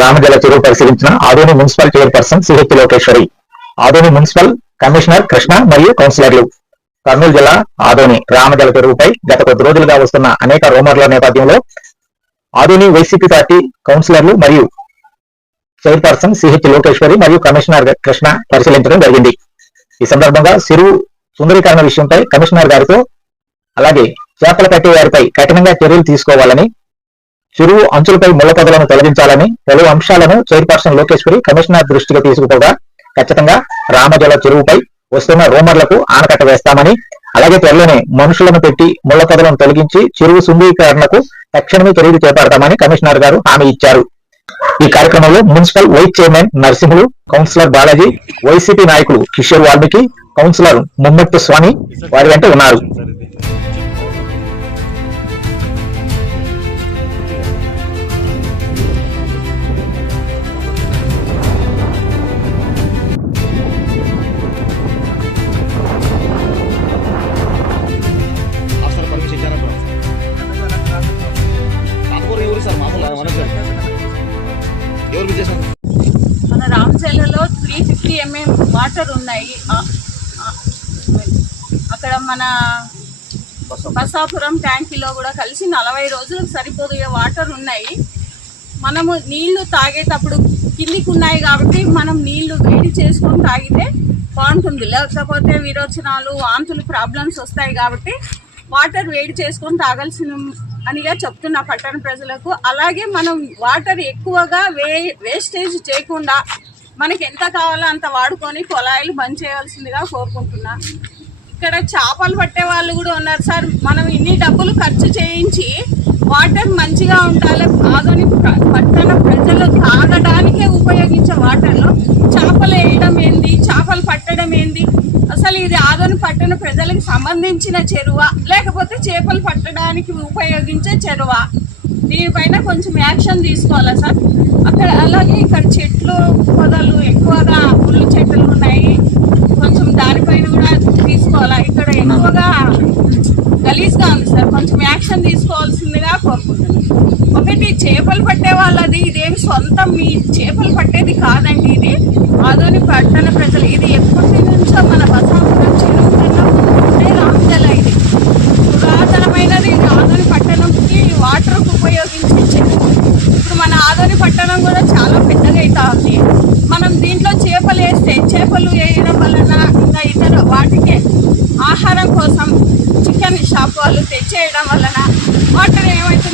రామజల చెరువు పరిశీలించిన Adoni municipal chairperson CH Lokeshwari, Adoni municipal commissioner Krishna మరియు కౌన్సిలర్లు. కర్నూలు జిల్లా ఆదోని రామజల చెరువుపై గత కొద్ది రోజులుగా వస్తున్న అనేక రూమర్ల నేపథ్యంలో ఆదోని వైసీపీ పార్టీ కౌన్సిలర్లు మరియు చైర్పర్సన్ సిహెచ్ లోకేశ్వరి మరియు కమిషనర్ కృష్ణ పరిశీలించడం జరిగింది. ఈ సందర్భంగా చెరువు సుందరీకరణ విషయంపై కమిషనర్ గారితో, అలాగే చేపలు పట్టే వారిపై కఠినంగా చర్యలు తీసుకోవాలని, చెరువు అంచులపై ముళ్ల పొదలను తొలగించాలని పలు అంశాలను చైర్పర్సన్ లోకేశ్వరి కమిషనర్ దృష్టికి తీసుకుపోగా ఖచ్చితంగా రామజల చెరువుపై వస్తున్న రూమర్లకు ఆనకట్ట వేస్తామని, అలాగే త్వరలోనే మనుషులను పెట్టి ముళ్ల పొదలను తొలగించి చెరువు సుందరీకరణకు తక్షణమే చర్యలు చేపడతామని కమిషనర్ గారు హామీ ఇచ్చారు. ఈ కార్యక్రమంలో municipal vice chairman Narasimhulu, councillor Balaji, YCP నాయకులు కిషోర్ వాల్మీకి, కౌన్సిలర్ ముమ్మత్తు స్వామి వారి వెంట ఉన్నారు. మన రామచర్లలో 350 mm వాటర్ ఉన్నాయి. అక్కడ మన బసాపురం ట్యాంకీలో కూడా కలిసి 40 రోజులకు సరిపోయే వాటర్ ఉన్నాయి. మనము నీళ్లు తాగేటప్పుడు కిందికి ఉన్నాయి కాబట్టి మనం నీళ్లు వేడి చేసుకొని తాగితే బాగుంటుంది, లేకపోతే విరోచనాలు, వాంతులు ప్రాబ్లమ్స్ వస్తాయి. కాబట్టి వాటర్ వేడి చేసుకొని తాగాల్సిన అనిగా చెప్తున్నా పట్టణ ప్రజలకు. అలాగే మనం వాటర్ ఎక్కువగా వేస్టేజ్ చేయకుండా మనకి ఎంత కావాలో అంత వాడుకొని కుళాయిలు బంద్ చేయాల్సిందిగా కోరుకుంటున్నా. ఇక్కడ చేపలు పట్టే వాళ్ళు కూడా ఉన్నారు సార్. మనం ఇన్ని డబ్బులు ఖర్చు చేయించి వాటర్ మంచిగా ఉండాలి, ఆదోని పట్టణ ప్రజలు తాగడానికే ఉపయోగించే వాటర్లో చేపలు వేయడం ఏంది, చేపలు పట్టడం ఏంది? అసలు ఇది ఆదోని పట్టణ ప్రజలకు సంబంధించిన చెరువా లేకపోతే చేపలు పట్టడానికి ఉపయోగించే చెరువా? దీనిపైన కొంచెం యాక్షన్ తీసుకోవాలా సార్. అక్కడ అలాగే ఇక్కడ చెట్లు పొదలు ఎక్కువగా ముళ్ళు చెట్లు ఉన్నాయి, కొంచెం దానిపైన కూడా తీసుకోవాలా. ఇక్కడ ఎక్కువగా గలీజ్గా ఉంది సార్, కొంచెం యాక్షన్ తీసుకోవాల్సిందిగా కోరుకుంటున్నాను. ఒకటి చేపలు పట్టే వాళ్ళది ఇదేమి సొంతం మీ చేపలు పట్టేది కాదండి, ఇది ఆదోని పట్టణ ప్రజలు. ఇది ఎప్పటి నుంచో మన బసాపురం చెరువు కన్నా ముందే రామజల, ఇది పురాతనమైనది. ఇది ఆదోని పట్టణంకి వాటర్కి ఉపయోగించే చెరువు. ఇప్పుడు మన ఆదోని పట్టణం కూడా చాలా పెద్దగా అవుతా ఉంది. మనం దీంట్లో చేపలు వేస్తే చేపలు వేయడం వలన ఇంకా ఇతర వాటికి ఆహారం కోసం చికెన్ షాప్ వాళ్ళు తెచ్చేయడం వలన వాటర్ ఏమవుతుంది